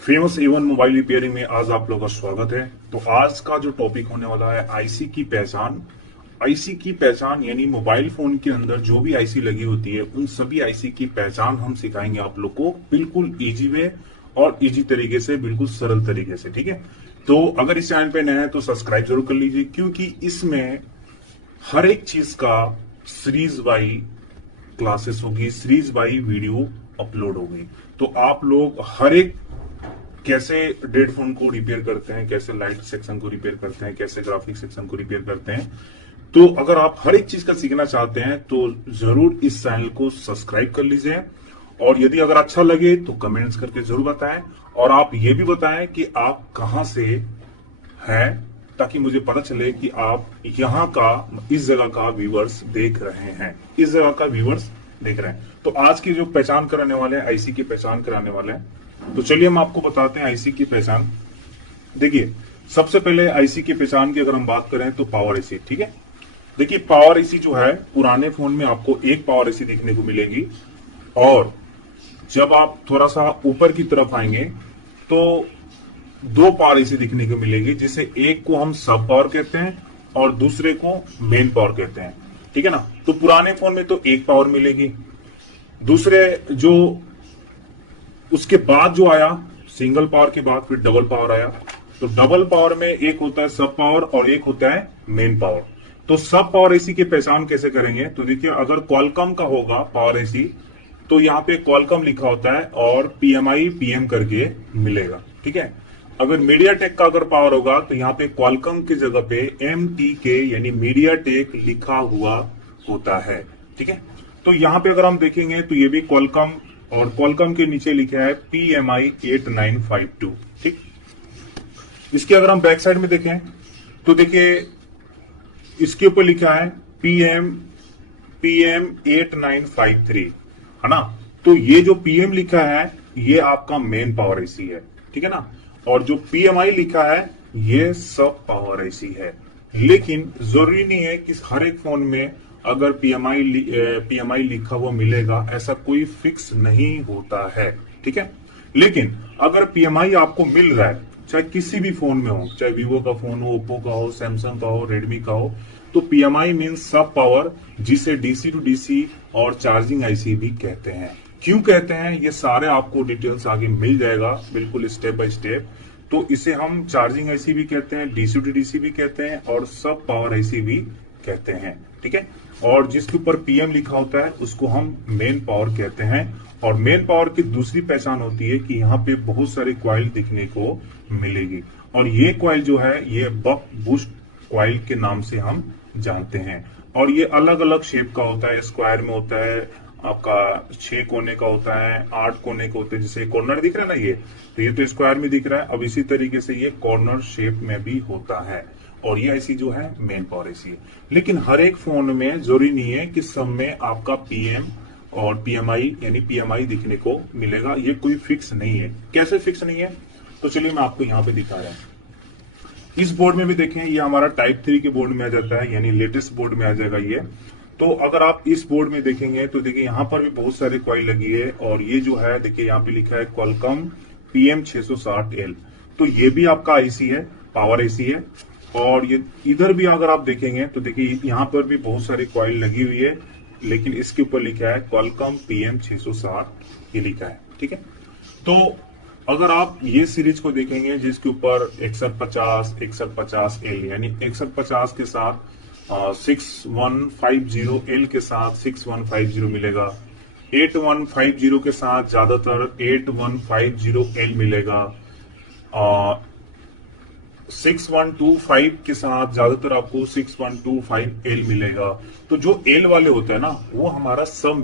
Famous Avon mobile repairing में आज आप लोगों का स्वागत है। तो आज का जो टॉपिक होने वाला है आईसी की पहचान। आईसी की पहचान यानी मोबाइल फोन के अंदर जो भी आईसी लगी होती है उन सभी आईसी की पहचान हम सिखाएंगे आप लोग को बिल्कुल इजी वे और इजी तरीके से, बिल्कुल सरल तरीके से। ठीक है, तो अगर इस चैनल पे नए हैं तो सब्सक्राइब जरूर कर लीजिए, क्योंकि इसमें हर एक चीज का सीरीज बाई क्लासेस होगी, सीरीज बाई वीडियो अपलोड होगी। तो आप लोग हर एक कैसे डेड फोन को रिपेयर करते हैं, कैसे लाइट सेक्शन को रिपेयर करते हैं, कैसे ग्राफिक सेक्शन को रिपेयर करते हैं, तो अगर आप हर एक चीज का सीखना चाहते हैं तो जरूर इस चैनल को सब्सक्राइब कर लीजिए। और यदि अगर अच्छा लगे तो कमेंट्स करके जरूर बताएं, और आप ये भी बताएं कि आप कहां से हैं, ताकि मुझे पता चले कि आप यहाँ का, इस जगह का व्यूअर्स देख रहे हैं, इस जगह का व्यूअर्स देख रहे हैं। तो आज की जो पहचान कराने वाले हैं, आईसी की पहचान कराने वाले हैं, तो चलिए हम आपको बताते हैं आईसी की पहचान। देखिए, सबसे पहले आईसी की पहचान की अगर हम बात करें तो पावर आईसी। ठीक है, देखिए पावर आईसी जो है, पुराने फोन में आपको एक पावर आईसी देखने को मिलेगी, और जब आप थोड़ा सा ऊपर की तरफ आएंगे तो दो पावर आईसी दिखने को मिलेगी, जिसे एक को हम सब पावर कहते हैं और दूसरे को मेन पावर कहते हैं। ठीक है ना, तो पुराने फोन में तो एक पावर मिलेगी, दूसरे जो उसके बाद जो आया, सिंगल पावर के बाद फिर डबल पावर आया। तो डबल पावर में एक होता है सब पावर और एक होता है मेन पावर। तो सब पावर एसी की पहचान कैसे करेंगे, तो देखिए अगर क्वालकॉम का होगा पावर एसी तो यहाँ पे क्वालकॉम लिखा होता है और पीएमआई पीएम करके मिलेगा। ठीक है, अगर मीडियाटेक का अगर पावर होगा तो यहाँ पे क्वालकॉम की जगह पे एमटीके यानी मीडियाटेक लिखा हुआ होता है। ठीक है, तो यहाँ पे अगर हम देखेंगे तो ये भी क्वालकॉम, और क्वालकॉम के नीचे लिखा है PMI 8952। ठीक, इसके अगर हम बैक साइड में देखें तो देखिए इसके ऊपर लिखा है PM 8953, है ना। तो ये जो PM लिखा है ये आपका मेन पावर आईसी है। ठीक है ना, और जो PMI लिखा है ये सब पावर आईसी है। लेकिन जरूरी नहीं है कि हर एक फोन में अगर PMI लिखा हुआ मिलेगा, ऐसा कोई फिक्स नहीं होता है। ठीक है, लेकिन अगर PMI आपको मिल रहा है, चाहे किसी भी फोन में हो, चाहे वीवो का फोन हो, ओप्पो का हो, सैमसंग का हो, रेडमी का हो, तो PMI मीन्स सब पावर, जिसे डीसी टू डीसी और चार्जिंग आईसी भी कहते हैं। क्यों कहते हैं ये सारे आपको डिटेल्स आगे मिल जाएगा, बिल्कुल स्टेप बाय स्टेप। तो इसे हम चार्जिंग आईसी भी कहते हैं, डीसी टू डीसी भी कहते हैं, और सब पावर आईसी भी कहते हैं। ठीक है, और जिसके ऊपर PM लिखा होता है उसको हम मेन पावर कहते हैं। और मेन पावर की दूसरी पहचान होती है कि यहाँ पे बहुत सारी क्वाइल दिखने को मिलेगी, और ये क्वाइल जो है ये बक बूस्ट क्वाइल के नाम से हम जानते हैं। और ये अलग अलग शेप का होता है, स्क्वायर में होता है, आपका 6 कोने का होता है, 8 कोने का होता है। जैसे कॉर्नर दिख रहा है ना, ये तो स्क्वायर में दिख रहा है। अब इसी तरीके से ये कॉर्नर शेप में भी होता है, और ये आईसी जो है मेन पावर आईसी है। लेकिन हर एक फोन में जरूरी नहीं है कि सब में आपका PM और PMI यानी PMI दिखने को मिलेगा, ये कोई फिक्स नहीं है। कैसे फिक्स नहीं है, तो चलिए मैं आपको यहाँ पे दिखा रहा हूँ। इस बोर्ड में भी देखें, ये हमारा टाइप 3 के बोर्ड में आ जाता है, यानी लेटेस्ट बोर्ड में आ जाएगा ये। तो अगर आप इस बोर्ड में देखेंगे तो देखिए यहाँ पर भी बहुत सारी कॉइल लगी है, और ये जो है देखिए यहाँ पे लिखा है क्वालकॉम PM 660L। तो ये भी आपका आईसी है, पावर आईसी है। और ये इधर भी अगर आप देखेंगे तो देखिए यहाँ पर भी बहुत सारी कॉइल लगी हुई है, लेकिन इसके ऊपर लिखा है क्वालकॉम PM 660 ये लिखा है। ठीक है, तो अगर आप ये सीरीज को देखेंगे जिसके ऊपर 6150 6150L यानी 6150 के साथ 6150L के साथ 6150 मिलेगा, 8150 के साथ ज्यादातर 8150L मिलेगा, 6125 के साथ ज्यादातर आपको 6125L मिलेगा। तो जो L वाले होते हैं ना, वो हमारा सब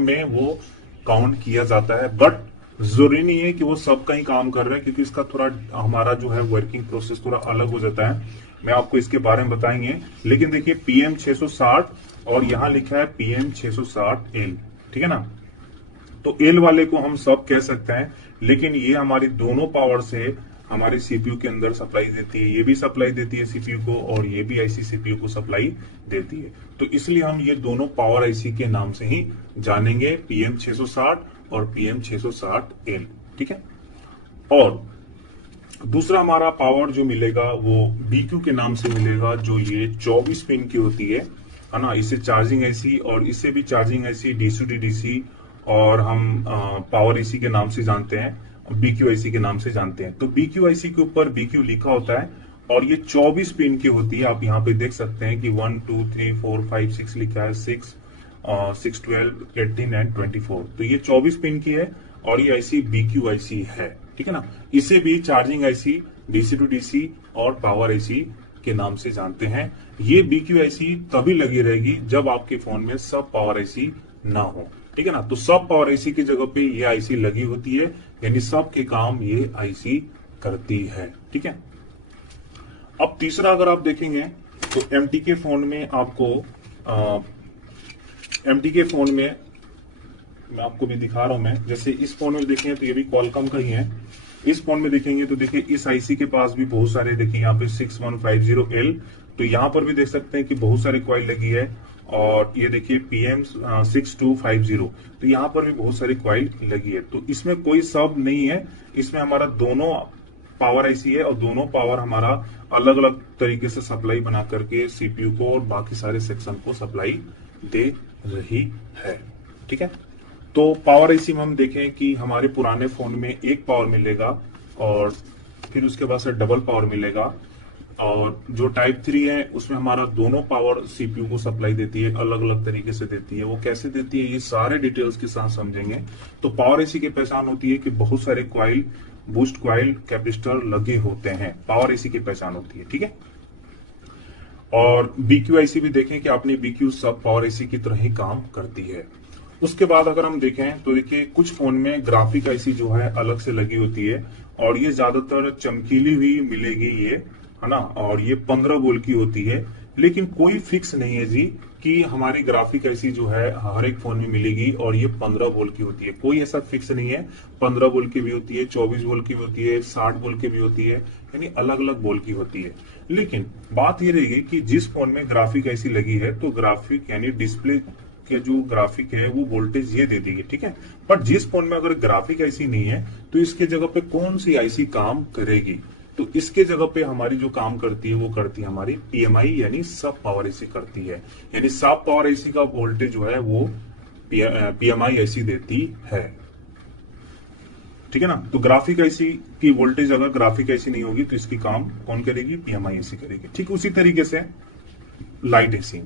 में वो काउंट किया जाता है। बट जरूरी नहीं है कि वो सब का ही काम कर रहे हैं, क्योंकि इसका थोड़ा हमारा जो है वर्किंग प्रोसेस थोड़ा अलग हो जाता है। मैं आपको इसके बारे में बताएंगे। लेकिन देखिए PM 660 और यहाँ लिखा है PM 660L। ठीक है ना, तो L वाले को हम सब कह सकते हैं, लेकिन ये हमारी दोनों पावर से हमारे सीपीयू के अंदर सप्लाई देती है। ये भी सप्लाई देती है सीपीयू को, और ये भी आईसी सीपीयू को सप्लाई देती है। तो इसलिए हम ये दोनों पावर आईसी के नाम से ही जानेंगे, PM 660 और PM660L, ठीक है। और दूसरा हमारा पावर जो मिलेगा वो BQ के नाम से मिलेगा, जो ये 24 पिन की होती है ना। इसे चार्जिंग IC और इससे भी charging IC DC to DC, और हम पावर IC के नाम से जानते हैं, BQ IC के नाम से जानते हैं। तो BQ IC के ऊपर BQ लिखा होता है और ये 24 पिन की होती है। आप यहाँ पे देख सकते हैं कि 1 2 3 4 5 6 लिखा है, 6 12 18 एंड 24। तो ये 24 पिन की है और ये IC BQ IC है, ठीक है ना। इसे भी charging IC DC to DC और पावर IC के नाम से जानते हैं। ये BQ IC तभी लगी रहेगी जब आपके फोन में सब पावर IC ना हो, ठीक है ना। तो सब पावर IC की जगह पे ये IC लगी होती है, यानी सब के काम ये IC करती है, ठीक है। अब तीसरा अगर आप देखेंगे तो MTK फोन में आपको MTK फोन में मैं आपको भी दिखा रहा हूं। मैं जैसे इस फोन में देखेंगे तो ये भी क्वालकॉम का ही है। इस फोन में देखेंगे तो देखिए इस IC के पास भी बहुत सारे, देखिए यहाँ पे 6150L, तो यहाँ पर भी देख सकते हैं कि बहुत सारी कॉइल लगी है। और ये देखिए PM6250, तो यहाँ पर भी बहुत सारी कॉइल लगी है। तो इसमें कोई सब नहीं है, इसमें हमारा दोनों पावर IC है और दोनों पावर हमारा अलग अलग तरीके से सप्लाई बना करके CPU को और बाकी सारे सेक्शन को सप्लाई दे रही है, ठीक है। तो पावर IC में हम देखें कि हमारे पुराने फोन में एक पावर मिलेगा और फिर उसके बाद से डबल पावर मिलेगा, और जो टाइप 3 है उसमें हमारा दोनों पावर CPU को सप्लाई देती है, अलग अलग तरीके से देती है। वो कैसे देती है ये सारे डिटेल्स के साथ समझेंगे। तो पावर IC की पहचान होती है कि बहुत सारे कॉइल, बूस्ट कॉइल, कैपेसिटर लगे होते हैं, पावर IC की पहचान होती है, ठीक है। और BQ IC भी देखें कि अपनी BQ सब पावर IC की तरह ही काम करती है। उसके बाद अगर हम देखें तो देखिए कुछ फोन में ग्राफिक IC जो है अलग से लगी होती है और ये ज्यादातर चमकीली हुई मिलेगी, ये है ना। और ये 15 वोल्ट की होती है, लेकिन कोई फिक्स नहीं है जी कि हमारी ग्राफिक IC जो है हर एक फोन में मिलेगी और ये 15 वोल्ट की होती है। कोई ऐसा फिक्स नहीं है। 15 वोल्ट की भी होती है, 24 वोल्ट की भी होती है, 60 वोल्ट की भी होती है, यानी अलग अलग वोल्ट की होती है। लेकिन बात ये रहेगी कि जिस फोन में ग्राफिक IC लगी है तो ग्राफिक यानी डिस्प्ले के जो ग्राफिक है वो वोल्टेज ये दे देगी, ठीक है। पर जिस फोन में अगर ग्राफिक IC नहीं है तो इसके जगह पे कौन सी IC काम करेगी? तो इसके जगह पे हमारी जो काम करती है वो करती है हमारी PMI यानी सब पावर IC करती है। यानी सब पावर IC का वोल्टेज जो है वो PMI IC देती है, ठीक है ना। तो ग्राफिक IC की वोल्टेज अगर ग्राफिक IC नहीं होगी तो इसकी काम कौन करेगी? PMI IC करेगी। ठीक उसी तरीके से लाइट IC।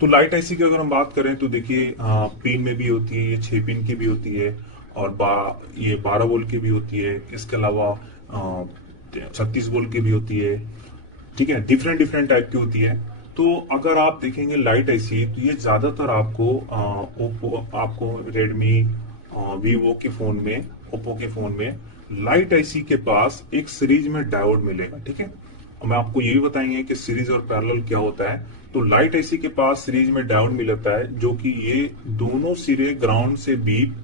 तो लाइट IC की अगर हम बात करें तो देखिए पिन में भी होती है, ये 6 पिन की भी होती है और ये 12 वोल्ट की भी होती है। इसके अलावा 36 वोल्ट की भी होती है, ठीक है। डिफरेंट डिफरेंट टाइप की होती है। तो अगर आप देखेंगे लाइट IC तो ये ज्यादातर आपको रेडमी, वीवो के फोन में, ओप्पो के फोन में लाइट IC के पास एक सीरीज में डायोड मिलेगा, ठीक है। और मैं आपको ये भी बताएंगे कि सीरीज और पैरेलल क्या होता है। तो लाइट IC के पास सीरीज में डायोड मिलता है जो कि ये दोनों सिरे ग्राउंड से बीप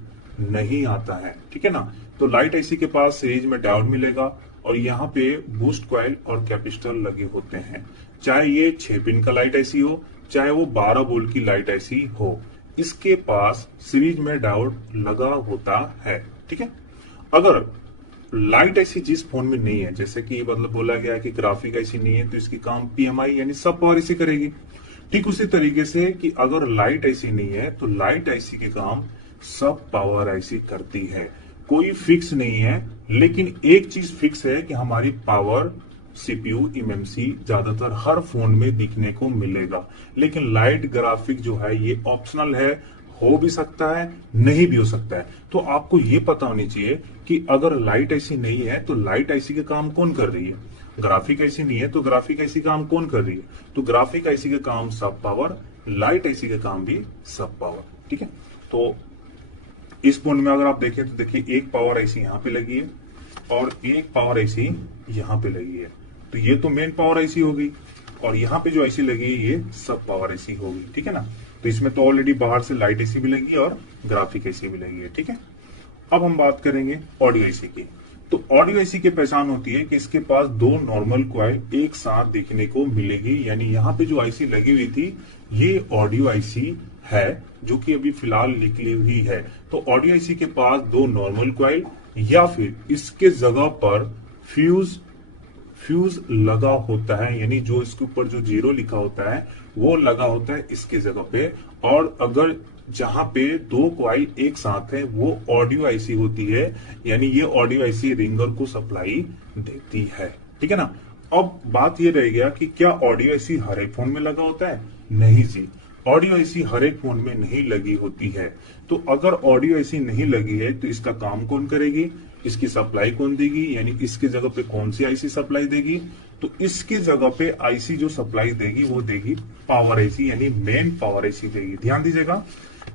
नहीं आता है, ठीक है ना। तो लाइट IC के पास सीरीज में डायोड मिलेगा और यहाँ पे बूस्ट कॉइल और कैपेसिटर लगे होते हैं। चाहे ये 6 पिन का लाइट IC हो, चाहे वो 12 वोल्ट की लाइट IC हो, इसके पास सीरीज में डायोड लगा होता है, ठीक है। अगर लाइट IC जिस फोन में नहीं है, जैसे कि मतलब बोला गया है कि ग्राफिक IC नहीं है तो इसकी काम PMI यानी सब पावर IC करेगी। ठीक उसी तरीके से कि अगर लाइट IC नहीं है तो लाइट IC के काम सब पावर IC करती है। कोई फिक्स नहीं है, लेकिन एक चीज फिक्स है कि हमारी पावर CPU MMC ज्यादातर हर फोन में दिखने को मिलेगा। लेकिन लाइट ग्राफिक जो है ये ऑप्शनल है, हो भी सकता है, नहीं भी हो सकता है। तो आपको ये पता होनी चाहिए कि अगर लाइट IC नहीं है तो लाइट IC का काम कौन कर रही है, ग्राफिक IC नहीं है तो ग्राफिक IC का काम कौन कर रही है। तो ग्राफिक IC का काम सब पावर, लाइट IC का काम भी सब पावर, ठीक है। तो इस फोन में अगर आप देखें तो देखिए एक पावर IC यहाँ पे लगी है और एक पावर IC यहाँ पे लगी है। तो ये तो मेन पावर IC होगी और यहाँ पे जो IC लगी है ये सब पावर IC होगी, ठीक है ना। तो इसमें तो ऑलरेडी बाहर से लाइट IC भी लगी है और ग्राफिक IC भी लगी है, ठीक है। अब हम बात करेंगे ऑडियो IC की। तो ऑडियो IC की पहचान होती है कि इसके पास 2 नॉर्मल कॉइल एक साथ देखने को मिलेगी। यानी यहाँ पे जो IC लगी हुई थी ये ऑडियो IC है जो कि अभी फिलहाल निकली हुई है। तो ऑडियो आईसी के पास दो नॉर्मल कॉइल या फिर इसके जगह पर फ्यूज लगा होता है, यानी जो इसके ऊपर जो 0 लिखा होता है वो लगा होता है इसके जगह पे। और अगर जहां पे दो कॉइल एक साथ है वो ऑडियो आईसी होती है, यानी ये ऑडियो आईसी रिंगर को सप्लाई देती है। ठीक है ना। अब बात ये रह गया कि क्या ऑडियो आईसी हर एक फोन में लगा होता है? नहीं जी, ऑडियो आईसी हर एक फोन में नहीं लगी होती है। तो अगर ऑडियो आईसी नहीं लगी है तो इसका काम कौन करेगी, इसकी सप्लाई कौन देगी, यानी इसके जगह पे कौन सी आईसी सप्लाई देगी? तो इसके जगह पे आईसी जो सप्लाई देगी वो देगी पावर आईसी, यानी मेन पावर आईसी देगी। ध्यान दीजिएगा,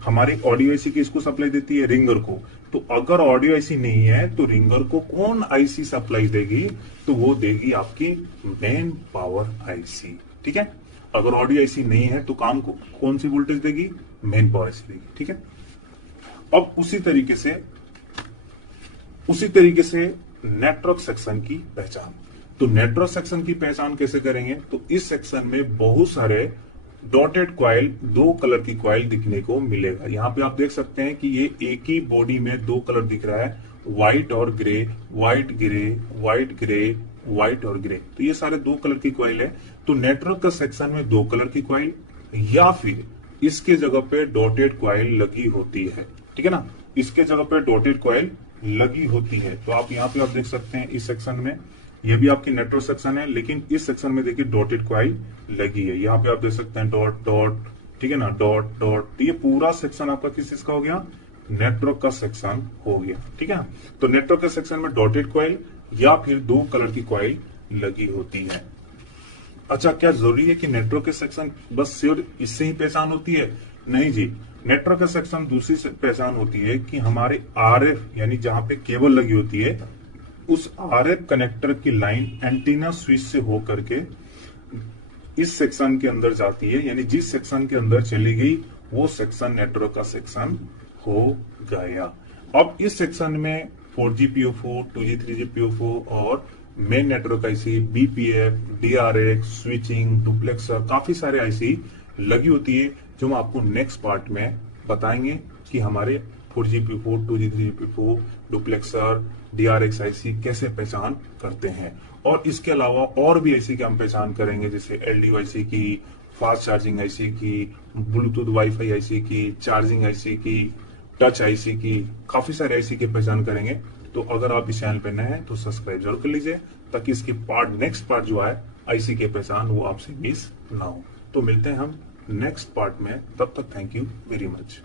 हमारी ऑडियो आईसी किसको सप्लाई देती है? रिंगर को। तो अगर ऑडियो आईसी नहीं है तो रिंगर को कौन आईसी सप्लाई देगी? तो वो देगी आपकी मेन पावर आईसी। ठीक है। अगर ऑडियो आईसी नहीं है तो काम को कौन सी वोल्टेज देगी? मेन पावर आईसी देगी। ठीक है। अब उसी तरीके से नेटवर्क सेक्शन की पहचान। तो नेटवर्क सेक्शन की पहचान कैसे करेंगे? तो इस सेक्शन में बहुत सारे डॉटेड कॉइल, दो कलर की कॉइल दिखने को मिलेगा। यहां पे आप देख सकते हैं कि ये एक ही बॉडी में दो कलर दिख रहा है, व्हाइट और grey, white grey, white grey, white और ग्रे। तो ये सारे दो कलर की कॉइल है। तो नेटवर्क का सेक्शन में दो कलर की कॉइल या फिर इसके जगह पे डॉटेड कॉइल लगी होती है। ठीक है ना, इसके जगह पे डॉटेड कॉइल लगी होती है। तो आप यहाँ पे आप देख सकते हैं इस सेक्शन में, ये भी आपकी नेटवर्क सेक्शन है, लेकिन इस सेक्शन में देखिए डॉटेड कॉइल लगी है। यहाँ पे आप देख सकते हैं डॉट डॉट, ठीक है ना, डॉट डॉट। तो ये पूरा सेक्शन आपका किस चीज का हो गया? नेटवर्क का सेक्शन हो गया। ठीक है। तो नेटवर्क के सेक्शन में डॉटेड कॉइल या फिर दो कलर की कॉइल लगी होती है। अच्छा, क्या जरूरी है कि नेटवर्क के सेक्शन बस सिर्फ इससे ही पहचान होती है? नहीं जी, नेटवर्क का सेक्शन दूसरी से पहचान होती है कि हमारे आरएफ, यानी जहां पे केबल लगी होती है, उस आरएफ कनेक्टर की लाइन एंटीना स्विच से होकर के इस सेक्शन के अंदर जाती है, यानी जिस सेक्शन के अंदर चली गई वो सेक्शन नेटवर्क का सेक्शन हो गया। अब इस सेक्शन में 4G PO4, 2G 3G PO4 और main network IC, BPF, DRX, switching, duplexer, काफी सारे आईसी लगी होती है, जो हम आपको नेक्स्ट पार्ट में बताएंगे कि हमारे 4G PO4, 2G 3G PO4, duplexer, DRX IC कैसे पहचान करते हैं। और इसके अलावा और भी आईसी की हम पहचान करेंगे, जैसे एलडीओ आईसी की, फास्ट चार्जिंग आईसी की, ब्लूटूथ वाईफाई आईसी की, चार्जिंग आईसी की, टच आईसी की, काफी सारे आईसी की पहचान करेंगे। तो अगर आप इस चैनल पे नए हैं तो सब्सक्राइब जरूर कर लीजिए, ताकि इसकी नेक्स्ट पार्ट जो है आईसी की पहचान वो आपसे मिस ना हो। तो मिलते हैं हम नेक्स्ट पार्ट में, तब तक थैंक यू वेरी मच।